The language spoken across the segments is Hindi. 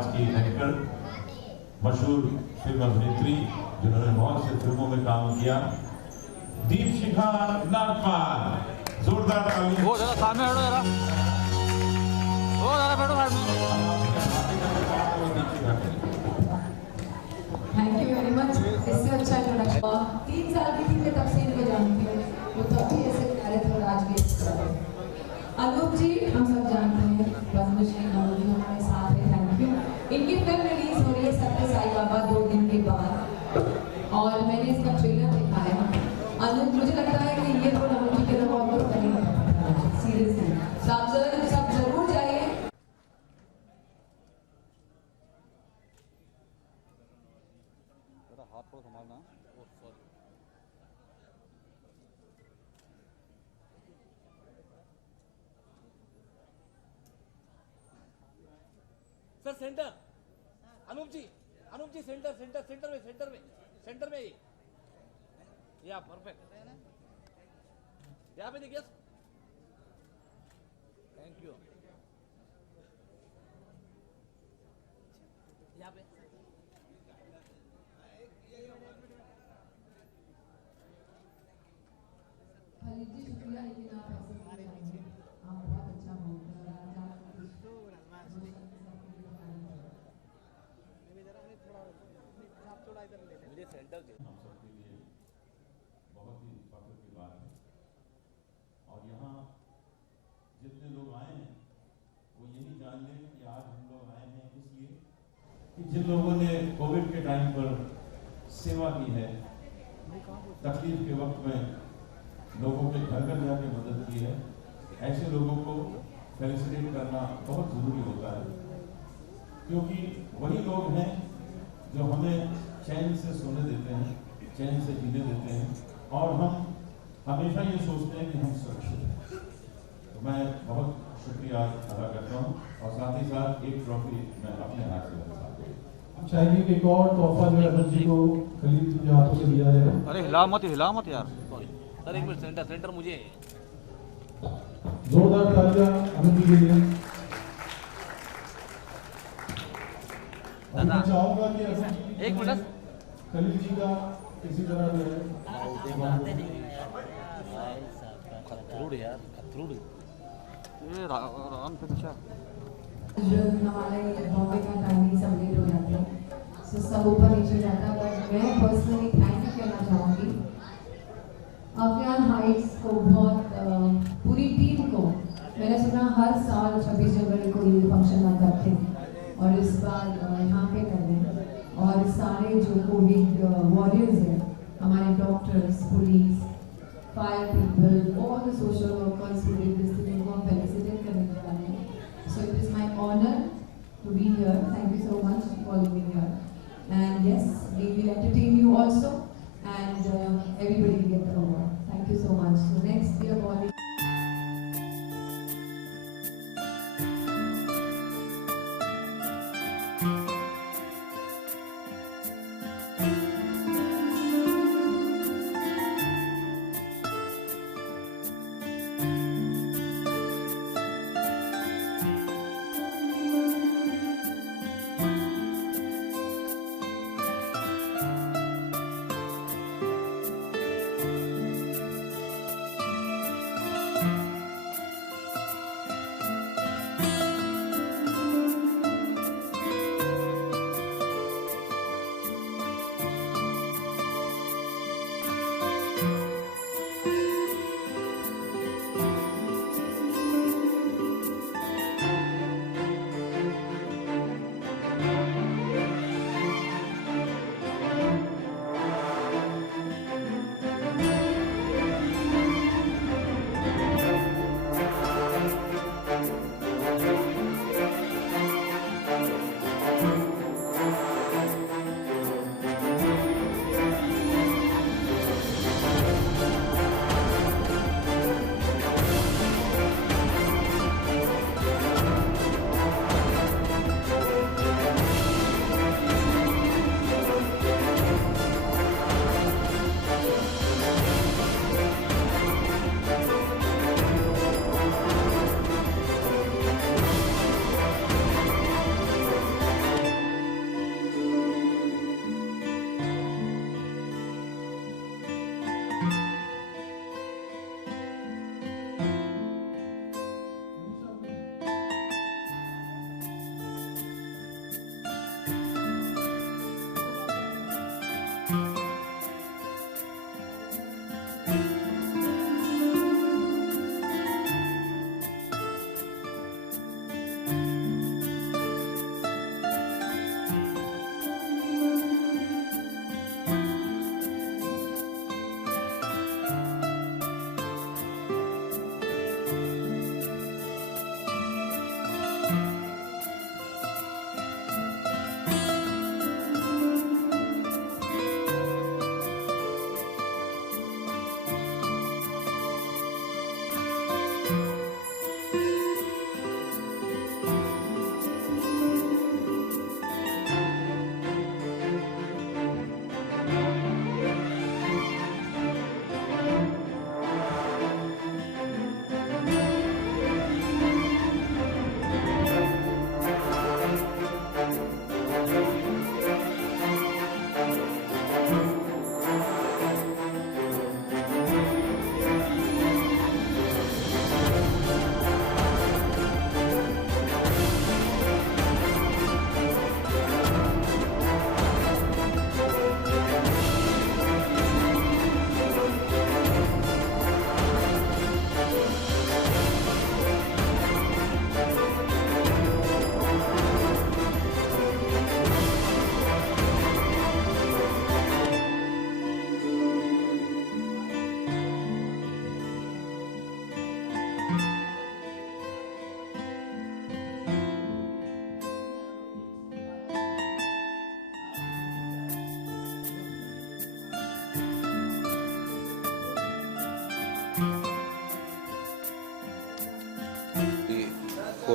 आज की एंकर, मशहूर फिल्म अभिनेत्री जिन्होंने बहुत से फिल्मों में काम किया, दीपशिखा नागपाल। जोरदार ताली। वो जरा सामने हटो, जरा वो जरा बैठो साइड में। Thank you very much. इससे अच्छा इंट्रोडक्शन 3 साल की थी मैं तब से इनको जानती हूँ, वो तो अभी ऐसे प्यारे थे और आज भी। अनूप जी हम सब जानते हैं, पद्मश्री अवार्ड हमारे साथ है, थैंक यू। इनकी फिल्म रिलीज हो रही है सत्य साई बाबा 2 दिन के बाद, और मैंने इसका ट्रेलर देखा है। अनूप, मुझे लगता है कि ये रोल अनूप जी के अलावा और कोई नहीं, सीरियसली सब जरूर जाइए। हाथ को संभालना। सर सेंटर, अनूप जी सेंटर में ही, या परफेक्ट, यहाँ पे देखिए, थैंक यू, यहाँ पे खलील जी शुक्रिया, लेकिन आप ऐसे आप बहुत अच्छा बोलते हैं। मुझे सेंटर दे। हम सबके लिए बहुत ही फख्र की बात है, और यहाँ जितने लोग आए हैं वो यही जान लें कि आज हम लोग आए हैं इसलिए कि जिन लोगों ने कोविड के टाइम पर सेवा की है, तकलीफ के वक्त में लोगों के घर घर जाके मदद की है, ऐसे लोगों को फेलिसिटेट करना बहुत ज़रूरी होता है, क्योंकि वही लोग हैं जो हमें चैन से सोने देते हैं, चैन से जीने देते हैं, और हम हमेशा ये सोचते हैं कि हम सुरक्षित हैं। तो मैं बहुत शुक्रिया अदा करता हूँ, और साथ ही साथ एक ट्रॉफी मैं अपने हाथ से बता दूँ। चाहिए कि एक और तोहफा जो है जी को खलील जी के हाथों से दिया जाए। अरे हिला मत यार। सॉरी सर, एक मिनट, सेंटर मुझे। जोरदार तालियां अनूप जी के लिए। मैं चाहूंगा कि एक मिनट, खलील जी का किसी तरह जो है ये राम पिक्चर हमारे बॉम्बे का टाइमिंग सब लेट हो जाते हैं, सो सब ऊपर नीचे जाता है, बट मैं पर्सनली थैंक यू कहना चाहूँगी अफियान हाइट्स को, बहुत पूरी टीम को। मैंने सुना हर साल 26 जनवरी को ये फंक्शन आप करते हैं, और इस बार यहाँ पे कर रहे हैं, और सारे जो कोविड वॉरियर्स हैं, हमारे doctors, police, fire people, all the social workers who did this thing, उनको हम फेलिसिटेट करने जा रहे हैं। So it is my honor to be here. Thank you so much for being here. And yes, we will entertain you also, and everybody will get the award. Thank you so much. So next we are calling.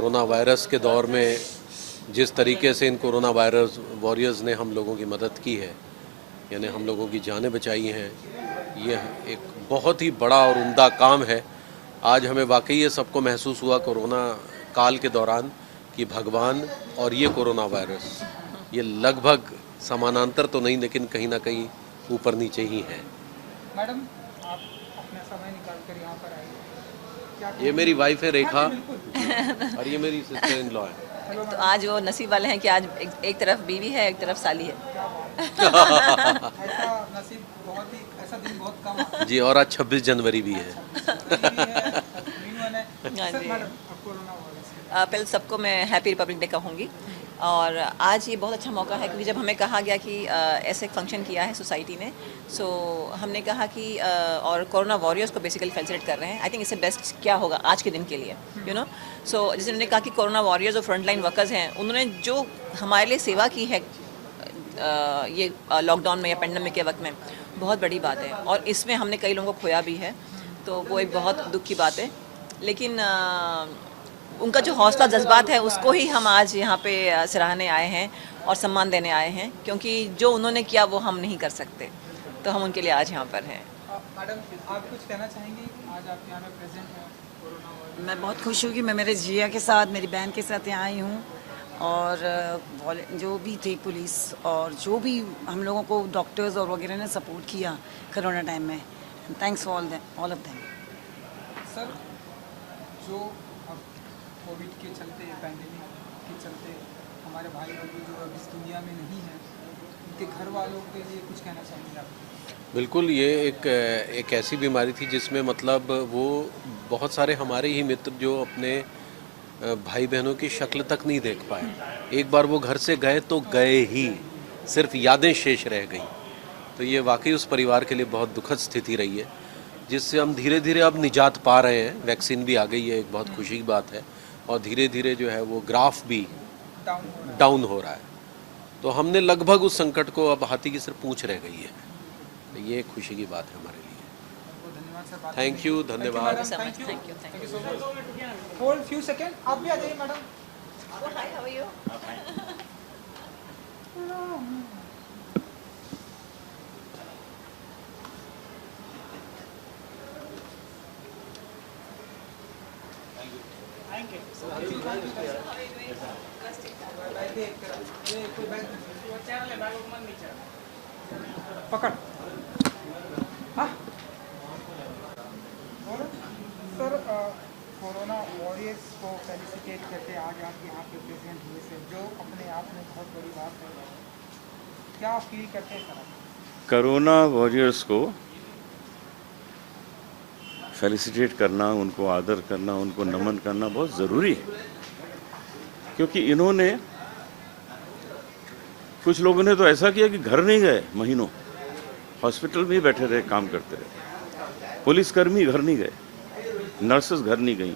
Corona virus के दौर में जिस तरीके से इन कोरोना वायरस वॉरियर्स ने हम लोगों की मदद की है, यानी हम लोगों की जानें बचाई हैं, ये एक बहुत ही बड़ा और उम्दा काम है। आज हमें वाकई ये सबको महसूस हुआ कोरोना काल के दौरान कि भगवान और ये कोरोना वायरस ये लगभग समानांतर तो नहीं, लेकिन कहीं ना कहीं ऊपर नीचे ही हैं। मैडम, आप अपना समय निकाल कर यहाँ पर आए। ये मेरी वाइफ है रेखा और ये मेरी सिस्टर इन लॉ है। तो आज वो नसीब वाले हैं कि आज एक तरफ बीवी है, एक तरफ साली है। ऐसा नसीब बहुत ही, ऐसा दिन बहुत कम आता है। जी, और आज 26 जनवरी भी है। पहले सबको मैं हैप्पी रिपब्लिक डे कहूँगी। और आज ये बहुत अच्छा मौका है क्योंकि जब हमें कहा गया कि ऐसे एक फंक्शन किया है सोसाइटी ने, सो हमने कहा कि और कोरोना वॉरियर्स को बेसिकली फैसिलिटेट कर रहे हैं। आई थिंक इससे बेस्ट क्या होगा आज के दिन के लिए, यू नो। सो जैसे उन्होंने कहा कि कोरोना वॉरियर्स और फ्रंटलाइन वर्कर्स हैं, उन्होंने जो हमारे लिए सेवा की है ये लॉकडाउन में या पेंडेमिक के वक्त में, बहुत बड़ी बात है। और इसमें हमने कई लोगों को खोया भी है, तो वो एक बहुत दुख की बात है। लेकिन उनका जो हौसला जज्बात है उसको ही हम आज यहाँ पे सराहने आए हैं और सम्मान देने आए हैं, क्योंकि जो उन्होंने किया वो हम नहीं कर सकते, तो हम उनके लिए आज यहाँ पर हैं। मैडम, आप कुछ कहना चाहेंगी? आज आप यहाँ पे प्रेजेंट हैं कोरोना वॉरियर। मैं बहुत खुश हूँ कि मैं मेरे जिया के साथ, मेरी बहन के साथ यहाँ आई हूँ। और जो भी थे पुलिस और जो भी हम लोगों को डॉक्टर्स और वगैरह ने सपोर्ट किया कोरोना टाइम में, thanks all of them. Sir, जो अब कोविड के चलते, पैंडेमिक के चलते हमारे भाई लोग जो अब इस दुनिया में नहीं हैं, उनके घर वालों के लिए कुछ कहना चाहेंगे आप? बिल्कुल, ये एक ऐसी बीमारी थी जिसमें मतलब वो बहुत सारे हमारे ही मित्र जो अपने भाई बहनों की शक्ल तक नहीं देख पाए। एक बार वो घर से गए तो गए ही, सिर्फ यादें शेष रह गई। तो ये वाकई उस परिवार के लिए बहुत दुखद स्थिति रही है, जिससे हम धीरे धीरे अब निजात पा रहे हैं। वैक्सीन भी आ गई है, एक बहुत खुशी की बात है, और धीरे धीरे जो है वो ग्राफ भी डाउन हो रहा है। तो हमने लगभग उस संकट को, अब हाथी की सिर्फ पूंछ रह गई है। तो ये एक खुशी की बात है हमारे लिए। थैंक यू, धन्यवाद। Thank you so much. Hold few second, आप भी आ जाइए madam. Hi, how are you? पकड़। हाँ बोलो सर, कोरोना वॉरियर्स को फेलिसिटेट करते आज आप यहाँ पे प्रेजेंट हुए सर, जो अपने आप में बहुत बड़ी बात है। क्या फील करते हैं सर? कोरोना वॉरियर्स को फेलिसिटेट करना, उनको आदर करना, उनको नमन करना बहुत ज़रूरी है, क्योंकि इन्होंने, कुछ लोगों ने तो ऐसा किया कि घर नहीं गए महीनों, हॉस्पिटल में ही बैठे रहे, काम करते रहे। पुलिसकर्मी घर नहीं गए, नर्सेस घर नहीं गई,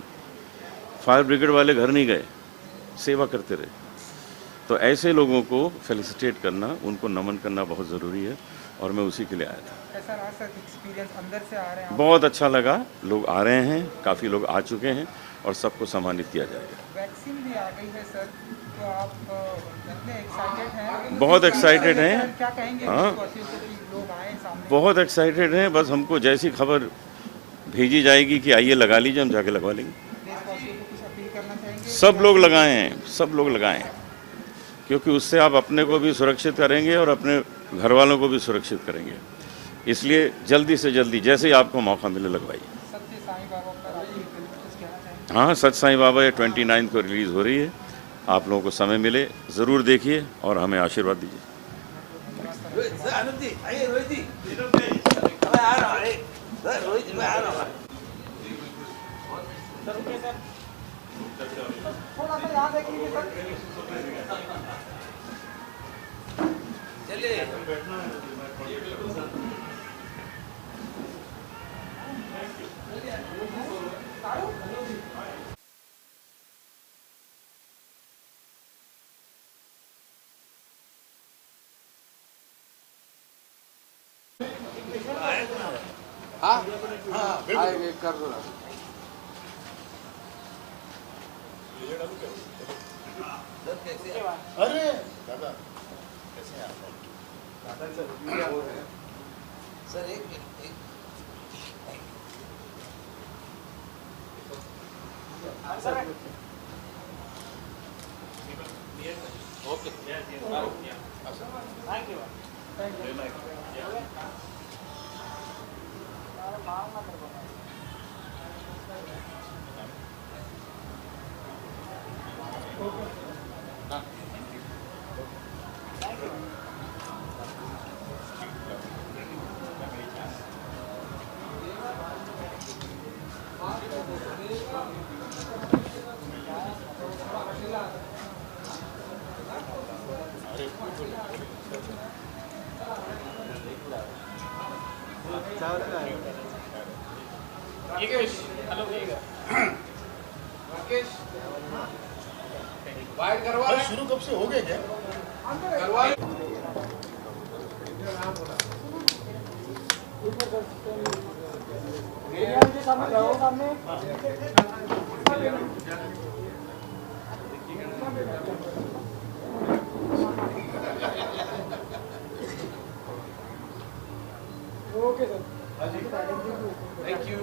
फायर ब्रिगेड वाले घर नहीं गए, सेवा करते रहे। तो ऐसे लोगों को फेलिसिटेट करना, उनको नमन करना बहुत ज़रूरी है, और मैं उसी के लिए आया था। कैसा रहा सर एक्सपीरियंस? अंदर से आ रहे हैं? बहुत अच्छा लगा, लोग आ रहे हैं, काफ़ी लोग आ चुके हैं, और सबको सम्मानित किया जाएगा। वैक्सीन भी आ गई है सर, तो आप कितने एक्साइटेड हैं? बहुत एक्साइटेड हैं। क्या कहेंगे हाँ, देशवासियों को कि लोग आए सामने? बहुत एक्साइटेड हैं। बस हमको जैसी खबर भेजी जाएगी कि आइए लगा लीजिए, हम जाके लगवा लेंगे। देशवासियों को कुछ अपील करना चाहेंगे? सब लोग लगाएं, सब लोग लगाएं, क्योंकि उससे आप अपने को भी सुरक्षित करेंगे और अपने घर वालों को भी सुरक्षित करेंगे। इसलिए जल्दी से जल्दी, जैसे ही आपको मौका मिले, लगवाइए। सत्य साईं बाबा पर आप कुछ कहना चाहेंगे? हाँ, सच साईं बाबा ये 29 को रिलीज़ हो रही है। आप लोगों को समय मिले ज़रूर देखिए और हमें आशीर्वाद दीजिए। थोड़ा सा याद रखिए सर। शुरू कब से हो गए क्या? Thank you.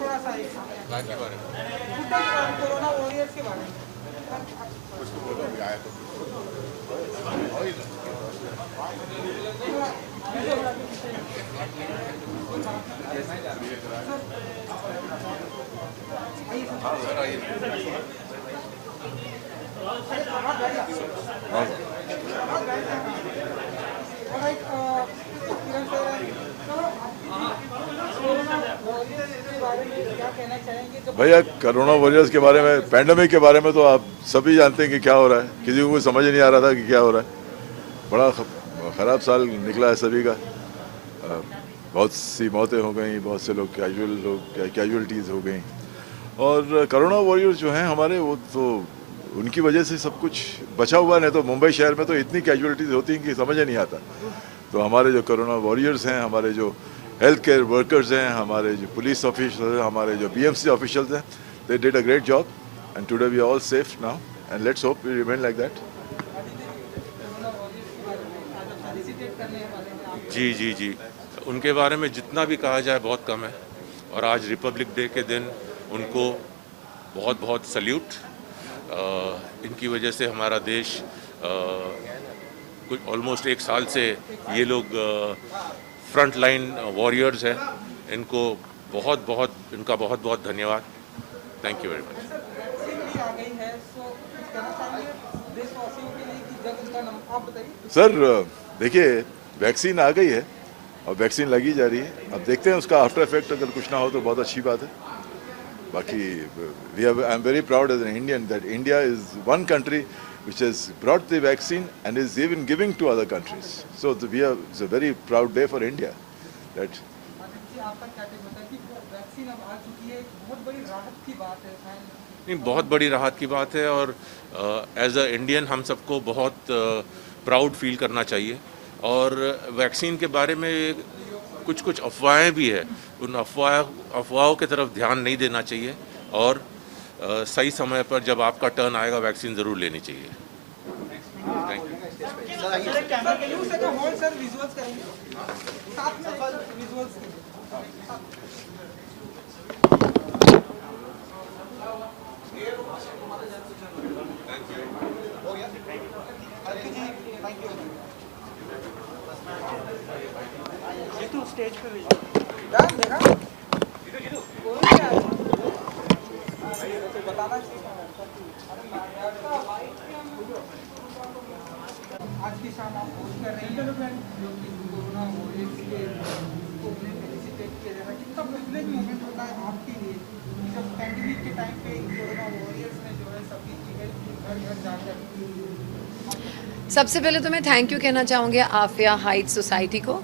थोड़ा सा कोरोना वॉरियर्स के बारे में भैया कोरोना वॉरियर्स के बारे में, पैंडेमिक के बारे में तो आप सभी जानते हैं कि क्या हो रहा है। किसी को समझ नहीं आ रहा था कि क्या हो रहा है। बड़ा ख़राब साल निकला है सभी का। बहुत सी मौतें हो गई, बहुत से लोग कैजुअलिटीज़ हो गई। और कोरोना वॉरियर्स जो हैं हमारे, वो तो उनकी वजह से सब कुछ बचा हुआ। नहीं तो मुंबई शहर में तो इतनी कैजुअलिटीज़ होती हैं कि समझ ही नहीं आता। तो हमारे जो कोरोना वॉरियर्स हैं, हमारे जो हेल्थ केयर वर्कर्स हैं, हमारे जो पुलिस ऑफिसर्स हैं, हमारे जो BMC ऑफिशियल्स हैं, they did a great job and today we are all safe now and let's hope we remain like that. जी जी जी, उनके बारे में जितना भी कहा जाए बहुत कम है। और आज रिपब्लिक डे के दिन उनको बहुत बहुत सल्यूट। इनकी वजह से हमारा देश कुछ ऑलमोस्ट 1 साल से ये लोग फ्रंट लाइन वॉरियर्स हैं। इनको इनका बहुत बहुत धन्यवाद। Thank you very much. Sir देखिए, वैक्सीन आ गई है और वैक्सीन लगी जा रही है। अब देखते हैं उसका आफ्टर इफेक्ट अगर कुछ ना हो तो बहुत अच्छी बात है। बाकी I am very proud as an Indian that India is one country which has brought the vaccine and is even giving to other countries. So it's a very proud day for India. That नहीं, बहुत बड़ी राहत की बात है। और एज अ इंडियन हम सबको बहुत प्राउड फील करना चाहिए। और वैक्सीन के बारे में कुछ अफवाहें भी है, उन अफवाहों की तरफ ध्यान नहीं देना चाहिए। और सही समय पर जब आपका टर्न आएगा वैक्सीन ज़रूर लेनी चाहिए। Thank you. स्टेज पे बताना आज की शाम आप होस्ट कर रही हैं जो कि कोरोना वॉरियर्स के को फेलिसिटेट किया जा रहा है। कितना प्रिविलेज मोमेंट होता है आपके लिए जब पैंडेमिक के टाइम पे कोरोना वॉरियर्स ने जो है सभी की हेल्प घर घर जाकर। सबसे पहले तो मैं थैंक यू कहना चाहूँगी आफिया हाइट्स सोसाइटी को।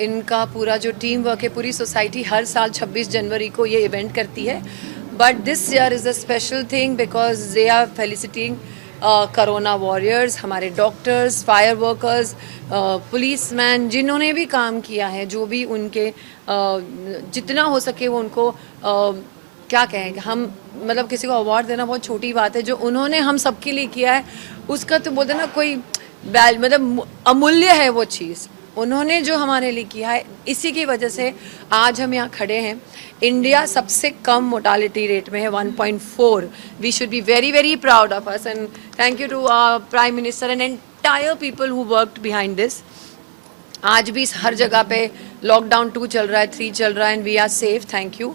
इनका पूरा जो टीम वर्क है, पूरी सोसाइटी हर साल 26 जनवरी को ये इवेंट करती है। but this year is a special thing because they are felicitating corona warriors, हमारे डॉक्टर्स, फायर वर्कर्स, पुलिसमैन, जिन्होंने भी काम किया है, जो भी उनके जितना हो सके वो उनको क्या कहें, हम मतलब किसी को अवार्ड देना बहुत छोटी बात है, जो उन्होंने हम सबके लिए किया है उसका तो बोलते ना कोई मतलब अमूल्य है वो चीज़, उन्होंने जो हमारे लिए किया है, इसी की वजह से आज हम यहाँ खड़े हैं। इंडिया सबसे कम मोर्टालिटी रेट में है 1.4। We should be very very proud of us and thank you to prime minister and entire people who worked behind this. आज भी हर जगह पे लॉकडाउन 2 चल रहा है, 3 चल रहा है and we are safe, thank you.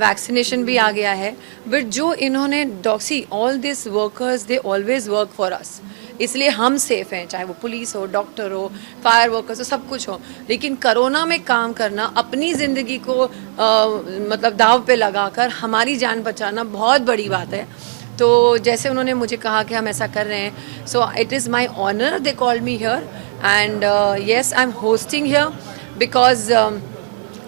Vaccination भी आ गया है, बट जो इन्होंने डॉक्सी all this workers they always work for us, इसलिए हम सेफ हैं, चाहे वो पुलिस हो, डॉक्टर हो, फायर वर्कर्स हो, सब कुछ हो। लेकिन कोरोना में काम करना, अपनी ज़िंदगी को मतलब दाव पे लगाकर हमारी जान बचाना बहुत बड़ी बात है। तो जैसे उन्होंने मुझे कहा कि हम ऐसा कर रहे हैं, so it is my honour, they called me here and yes I am hosting here because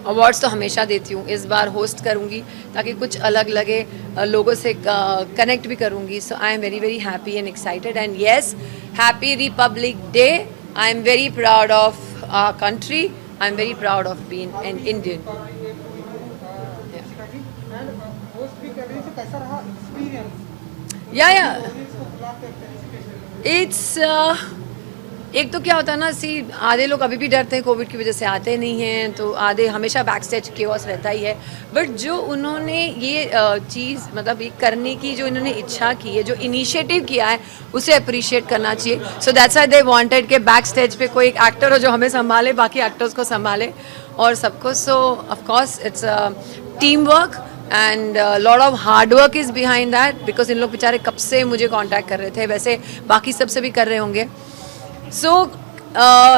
awards तो हमेशा देती हूँ, इस बार होस्ट करूँगी ताकि कुछ अलग लगे, लोगों से कनेक्ट भी करूँगी। So I am very very happy and excited and yes, happy republic day. I am very proud of our country, I am very proud of being an Indian. या इट्स एक तो क्या होता है ना, आधे लोग अभी भी डरते हैं, कोविड की वजह से आते नहीं हैं, तो आधे हमेशा बैक स्टेज केओस रहता ही है, बट जो उन्होंने ये चीज़ मतलब ये करने की जो इन्होंने इच्छा की है, जो इनिशिएटिव किया है, उसे अप्रिशिएट करना चाहिए। So that's why they wanted कि बैक स्टेज पे कोई एक एक्टर हो जो हमें संभाले, बाकी एक्टर्स को संभाले और सबको। सो of course its team work and lot of hard work is behind that, because in लोग बेचारे कब से मुझे कॉन्टैक्ट कर रहे थे, वैसे बाकी सबसे भी कर रहे होंगे। So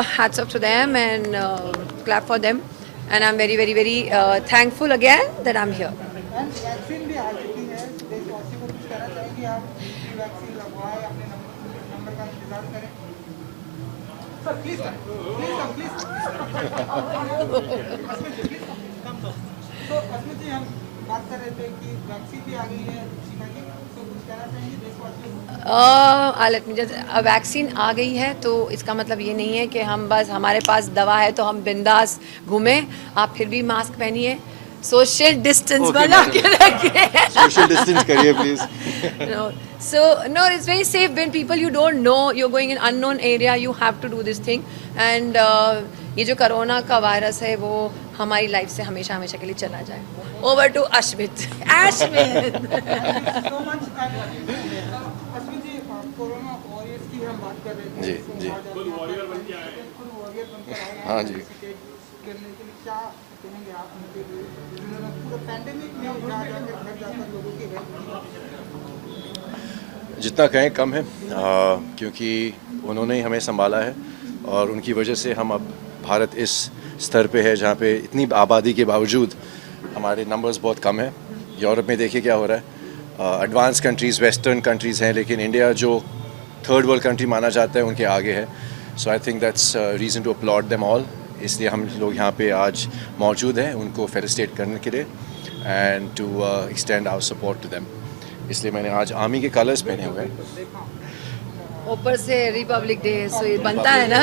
hats off to them and clap for them, and I'm very very very thankful again that I'm here. Vaccine भी आ चुकी है, देशवासी को कुछ कहना चाहेंगे आप? वैक्सीन लगवाएं, अपने नंबर का इंतजार करें। सर प्लीज तो अस्मित जी, हम बात कर रहे थे कि वैक्सीन भी आ गई है, तो कुछ कहना चाहेंगे देशवासियों को? वैक्सीन आ गई है तो इसका मतलब ये नहीं है कि हम बस हमारे पास दवा है तो हम बिंदास घूमें। आप फिर भी मास्क पहनिए, सोशल डिस्टेंस बना के रखिए, सोशल डिस्टेंस करिए please. No, it's very safe when people you don't know, you're going in unknown area, you have to do this thing and ये जो कोरोना का वायरस है वो हमारी लाइफ से हमेशा हमेशा के लिए चला जाए। Over to Ashmit. Corona warriors की हम बात कर रहे थे। जी जी हाँ जी। क्या कहेंगे आप उनके लिए, जिन्होंने पूरा पैंडेमिक में घर जाकर लोगों की हेल्प की? जितना कहें कम है, क्योंकि उन्होंने ही हमें संभाला है और उनकी वजह से हम अब भारत इस स्तर पे है जहाँ पे इतनी आबादी के बावजूद हमारे नंबर्स बहुत कम है। यूरोप में देखिए क्या हो रहा है, एडवांस कंट्रीज़, वेस्टर्न कंट्रीज़ हैं, लेकिन इंडिया जो थर्ड वर्ल्ड कंट्री माना जाता है उनके आगे है। So I think that's reason to upload them all. इसलिए हम लोग यहाँ पे आज मौजूद हैं उनको फेलिसिटेट करने के लिए and to extend our support to them. इसलिए मैंने आज आर्मी के कलर्स पहने हुए हैं। ऊपर से रिपब्लिक डे, सो ये बनता है ना।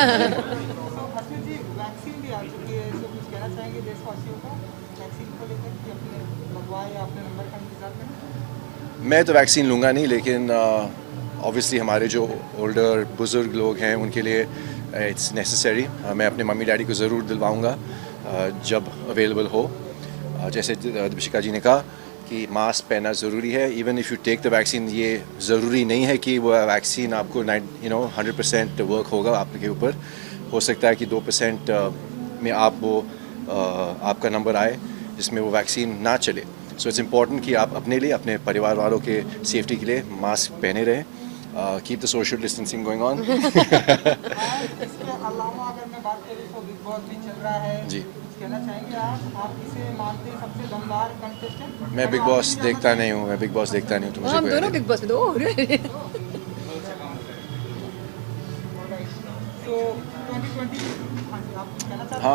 वैक्सीन भी आ चुकी है, तो कुछ कहना चाहेंगे देशवासियों को वैक्सीन को लेकर कि अपने लगवाए या अपने नंबर का इंतजार करें? मैं तो वैक्सीन लूँगा नहीं, लेकिन ऑब्वियसली हमारे जो ओल्डर बुज़ुर्ग लोग हैं उनके लिए इट्स नेसेसरी। मैं अपने मम्मी डैडी को ज़रूर दिलवाऊँगा जब अवेलेबल हो। जैसे दीपिका जी ने कहा कि मास्क पहनना ज़रूरी है। Even if you take the vaccine, ये ज़रूरी नहीं है कि वो वैक्सीन आपको 100% वर्क होगा आपके ऊपर। हो सकता है कि 2% में आपका नंबर आए जिसमें वो वैक्सीन ना चले। सो इट्स इम्पॉर्टेंट कि आप अपने लिए, अपने परिवार वालों के सेफ्टी के लिए मास्क पहने रहें। Keep the social distancing going on. इसके अलावा अगर मैं बात करूँ तो बिग बॉस भी चल रहा है जी। कुछ कहना चाहेंगे आप किसे मानते हैं सबसे दमदार कंटेस्टेंट? मैं बिग बॉस देखता नहीं हूँ, मैं बिग बॉस देखता नहीं हूँ, तो मुझे हम दोनों बिग बॉस में दो। तो 2020 आप कहना हाँ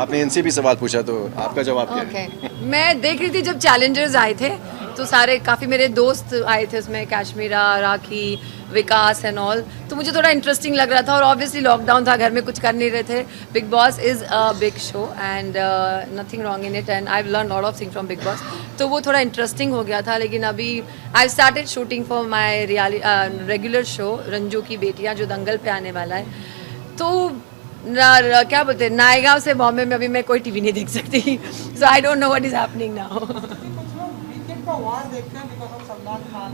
आपने इनसे भी सवाल पूछा तो आपका जवाब क्या है? ओके मैं देख रही थी जब चैलेंजर्स आए थे तो सारे काफ़ी मेरे दोस्त आए थे उसमें, काश्मीरा, राखी, विकास एंड ऑल, तो मुझे थोड़ा इंटरेस्टिंग लग रहा था और ऑब्वियसली लॉकडाउन था, घर में कुछ कर नहीं रहे थे. Big boss is a big show and nothing wrong in it and I have learn lot of thing from big boss, तो वो थोड़ा इंटरेस्टिंग हो गया था. लेकिन अभी I started shooting for my regular show Ranju की बेटियाँ जो दंगल पे आने वाला है. तो क्या बोलते हैं, नायगांव से बॉम्बे में अभी मैं कोई टीवी नहीं देख सकती, so I don't know what is happening now.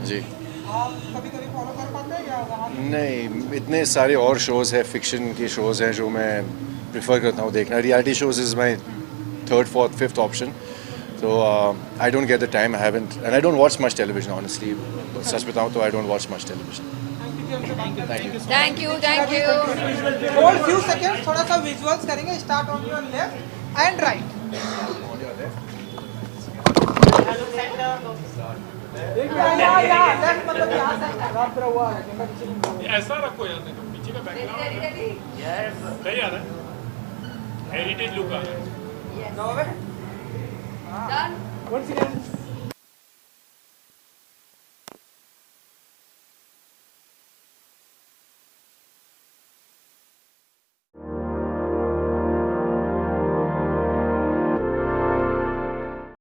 जी नहीं, इतने सारे और शोज़ हैं, फिक्शन के शोज़ हैं जो मैं प्रेफर करता हूँ देखना. Reality shows is my third, fourth, fifth option. तो I don't get the time, I haven't and I don't watch much television honestly. सच बताऊँ तो I don't watch much television. Thank you. Hold few seconds, थोड़ा सा विजुअल्स करेंगे. Start on your left and right. ऐसा रखो यार, नहीं तो पीछे का बैकग्राउंड सही आ रहा है, हेरिटेज लुक आ रहा है. Done. 1 second.